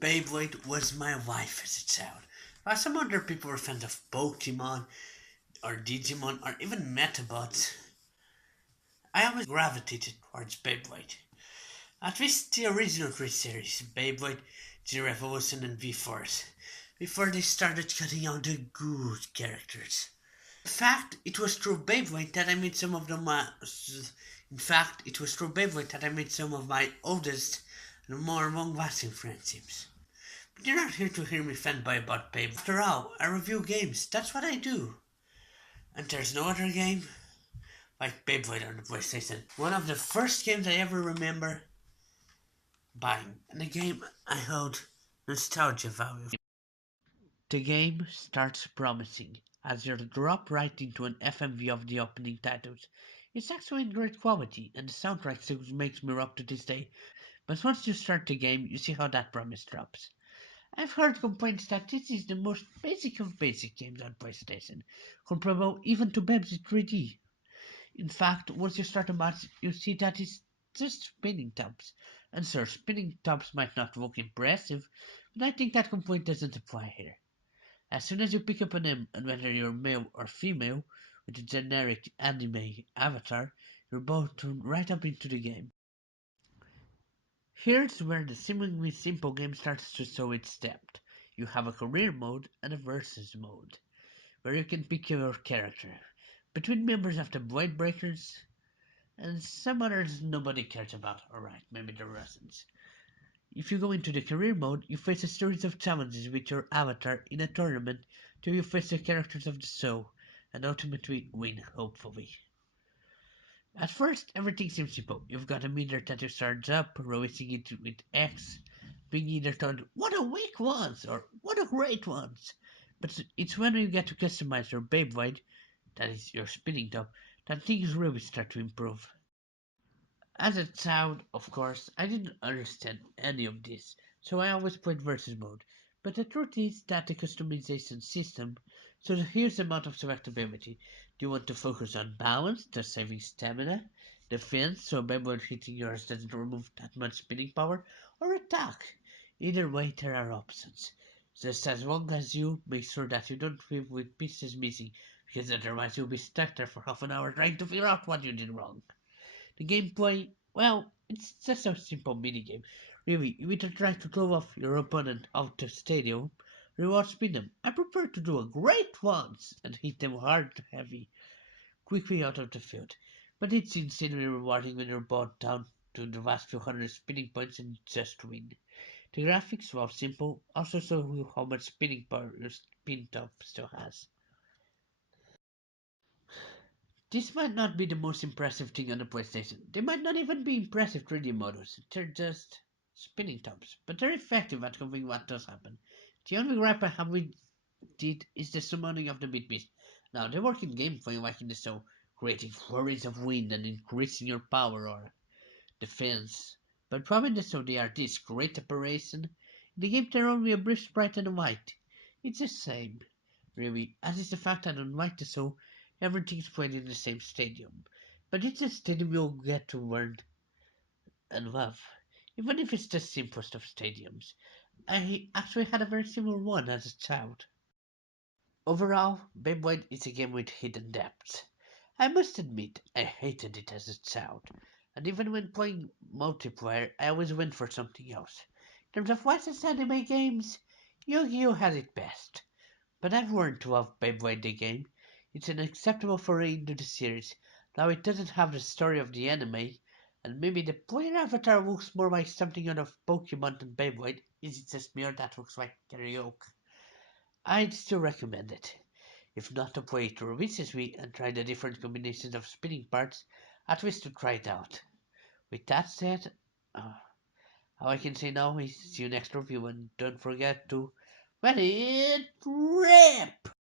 Beyblade was my life as a child. While some other people were fans of Pokemon or Digimon or even Metabots, I always gravitated towards Beyblade. At least the original three series, Beyblade, G Revolution and V-Force, before they started cutting out the good characters. In fact, it was through Beyblade that I made some of the my. In fact, it was through Beyblade that I made some of my oldest and more long-lasting friendships. But you're not here to hear me fanboy about Beyblade. After all, I review games. That's what I do. And there's no other game like Beyblade on the PlayStation. One of the first games I ever remember buying, and a game I hold nostalgia value. The game starts promising as you drop right into an FMV of the opening titles. It's actually in great quality, and the soundtrack still makes me rock to this day. But once you start the game, you see how that promise drops. I've heard complaints that this is the most basic of basic games on PlayStation, comparable even to Beb's 3D. In fact, once you start a match, you see that it's just spinning tops. And sir, spinning tops might not look impressive, but I think that complaint doesn't apply here. As soon as you pick up an M, and whether you're male or female, with a generic anime avatar, you're both thrown right up into the game. Here's where the seemingly simple game starts to show its depth. You have a career mode and a versus mode, where you can pick your character between members of the Blade Breakers and some others nobody cares about. Alright, maybe the Russians. If you go into the career mode, you face a series of challenges with your avatar in a tournament till you face the characters of the show and ultimately win, hopefully. At first, everything seems simple. You've got a meter that you start up, releasing it with X, being either told, what a weak ones, or what a great ones. But it's when you get to customize your Beyblade, that is your spinning top, that things really start to improve. As a child, of course, I didn't understand any of this, so I always played versus mode. But the truth is that the customization system, so here's the amount of selectability. Do you want to focus on balance, thus saving stamina, defense, so Beyblade hitting yours doesn't remove that much spinning power, or attack? Either way, there are options. Just as long as you make sure that you don't leave with pieces missing, because otherwise you'll be stuck there for half an hour trying to figure out what you did wrong. The gameplay, well, it's just a simple minigame. Really, you either try to throw off your opponent out the stadium, or you outspin them. I prefer to do a great once and hit them hard heavy, quickly out of the field. But it's insanely rewarding when you're brought down to the last few hundred spinning points and just win. The graphics, while simple, also show you how much spinning power your spin top still has. This might not be the most impressive thing on the PlayStation. They might not even be impressive 3D models. They're just spinning tops. But they're effective at covering what does happen. The only gripe I have with it is the summoning of the Beat Beast. Now, they work in gameplay like in the show, creating flurries of wind and increasing your power or defense. But probably in the show they are this great operation. In the game they're only a brief sprite and a white. It's the same really, as is the fact that unlike the show, everything's played in the same stadium. But it's a stadium you'll get to learn and love, even if it's the simplest of stadiums. I actually had a very similar one as a child. Overall, Beyblade is a game with hidden depths. I must admit, I hated it as a child, and even when playing multiplayer, I always went for something else. In terms of licensed anime games, Yu-Gi-Oh! Has it best. But I've learned to love Beyblade the game. It's an acceptable foray into the series. Now it doesn't have the story of the anime, and maybe the player avatar looks more like something out of Pokemon than Beyblade. Is it just me or that looks like karaoke? I'd still recommend it. If not to play it religiously and try the different combinations of spinning parts, at least to try it out. With that said, all I can say now is see you next review and don't forget to let it rip!